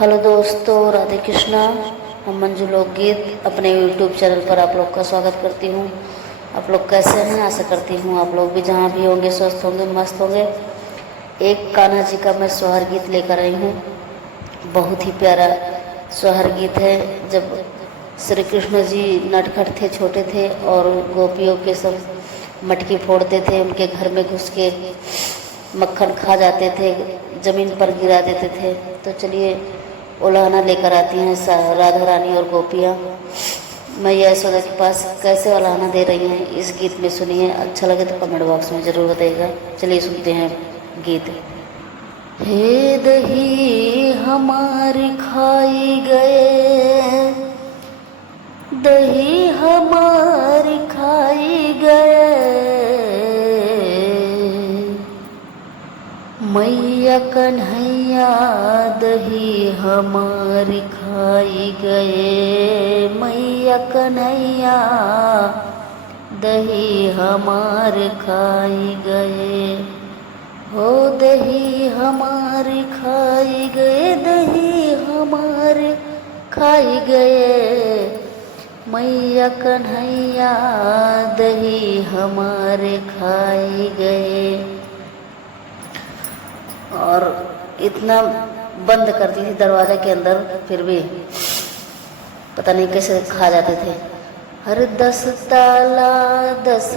Hello दोस्तों, राधे कृष्णा। हम मंजू लोकगीत अपने यूट्यूब चैनल पर आप लोग का स्वागत करती हूँ। आप लोग कैसे हैं? आशा करती हूँ आप लोग भी जहाँ भी होंगे स्वस्थ होंगे, मस्त होंगे। एक कान्हा जी का मैं सोहर गीत लेकर आई हूँ। बहुत ही प्यारा सोहर गीत है। जब श्री कृष्ण जी नटखट थे, छोटे थे और गोपियों के सब मटकी फोड़ते थे, उनके घर में घुस के मक्खन खा जाते थे, ज़मीन पर गिरा देते थे। तो चलिए उलाहना लेकर आती हैं राधा रानी और गोपियाँ मैया यशोदा के पास कैसे उलाहना दे रही हैं, इस गीत में सुनिए। अच्छा लगे तो कमेंट बॉक्स में ज़रूर बताइएगा। चलिए सुनते हैं गीत। हे दही हमारी खाई गए, दही हमारी खाई गए, मैया कन्हैया दही हमारी खाई गए, मैया कन्हैया दही हमारे खाई गए। हो दही हमारी खाई गए, दही हमारे खाई गए, मैया कन्हैया दही हमारे खाई गए। और इतना बंद करती थी दरवाजा के अंदर, फिर भी पता नहीं कैसे खा जाते थे। हर 10 ताला 10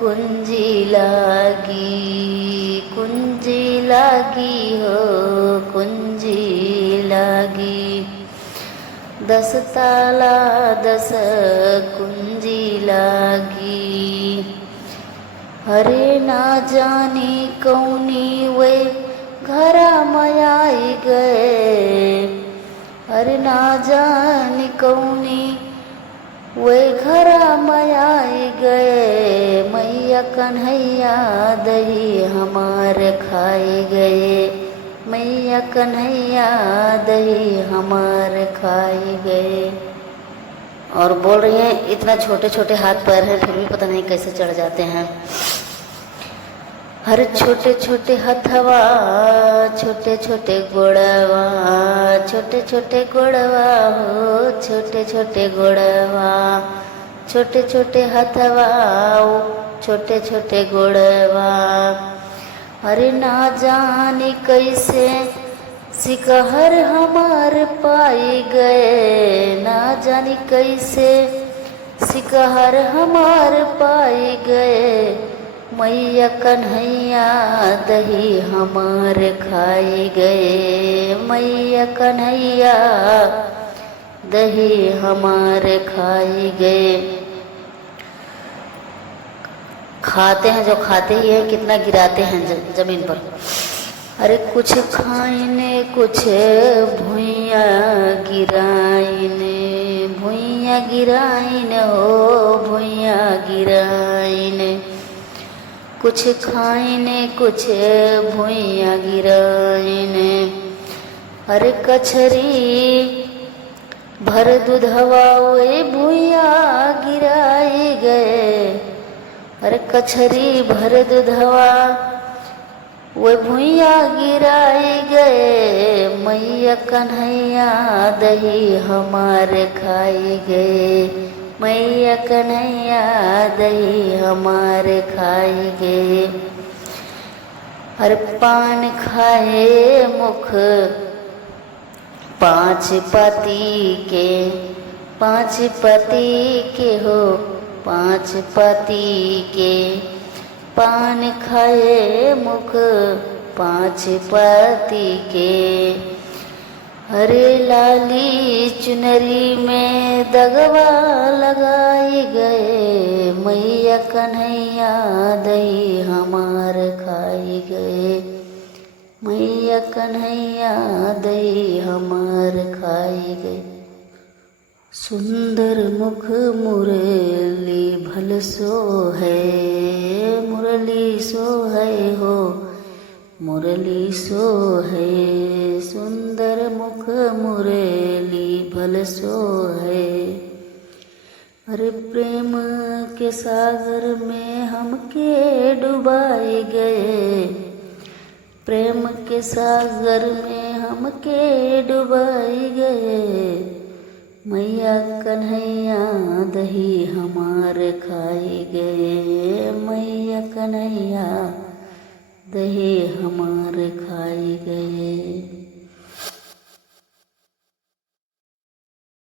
कुंजी लागी, कुंजी लागी हो कुंजी लागी, 10 ताला 10 कुंजी लागी। हरे ना जानी कौनी वे घरा मयाई गए, हरे ना जानी कौनी वे घरा मयाई गए, मैया कन्हैया दही हमारे खाए गए, मैया कन्हैया दही हमारे खाए गए। और बोल रही हैं इतना छोटे छोटे हाथ पैर हैं, फिर भी पता नहीं कैसे चढ़ जाते हैं। हर छोटे छोटे हथवा छोटे छोटे गोड़वा, छोटे छोटे गोड़वा हो छोटे छोटे गोड़वा, छोटे छोटे हथवा छोटे छोटे गोड़वा। अरे ना जाने कैसे सिकहर हमार पाई गए, ना जानी कैसे सिकहर हमार पाई गए, मैया कन्हैया दही हमार खाई गए, मैया कन्हैया दही हमार खाई गए। खाते हैं जो खाते ही हैं, कितना गिराते हैं जमीन पर। अरे कुछ खाइने कुछ भुइया गिराइने, भुइया गिराइने हो भुइया गिराइने, कुछ खाइने कुछ भुइया गिराइने। अरे कछरी भर दूधवा वे भुइया गिराई गए, अरे कछरी भर दूधवा वे भुइया गिराई गए, मैया कन्हैया दही हमारे खाई गए, मैया कन्हैया दही हमारे खाई गए। हर पान खाए मुख 5 पति के, 5 पति के हो 5 पति के, पान खाए मुख 5 पति के। हरे लाली चुनरी में दगवा लगाई गए, मैया कन्हैया दही हमार खाई गए, मैया कन्हैया दही हमार खाई गए। सुंदर मुख मुरली भल सो है, मुरली सो है हो मुरली सो है, सुंदर मुख मुरली भल सो है। अरे प्रेम के सागर में हमके डुबाए गए, प्रेम के सागर में हम हमके डुबाई गए। मैया कन्हैया दही हमार खाई गए। मैया कन्हैया दही हमार खाई गए।